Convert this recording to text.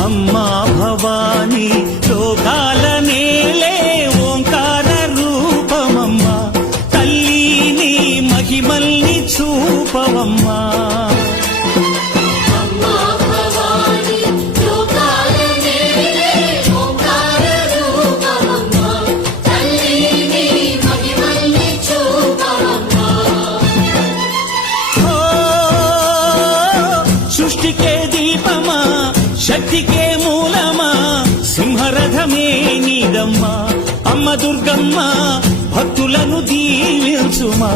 అమ్మా భవానీ లోకాల నేలే ఓంకార రూపమమ్మా, తల్లి నీ మహిమల్ని చూపవమ్మా. సృష్టికే దీపమా, శక్తికే మూలమా, సింహరథమే నీదమ్మా. అమ్మ దుర్గమ్మ భక్తులను దీవించుమా.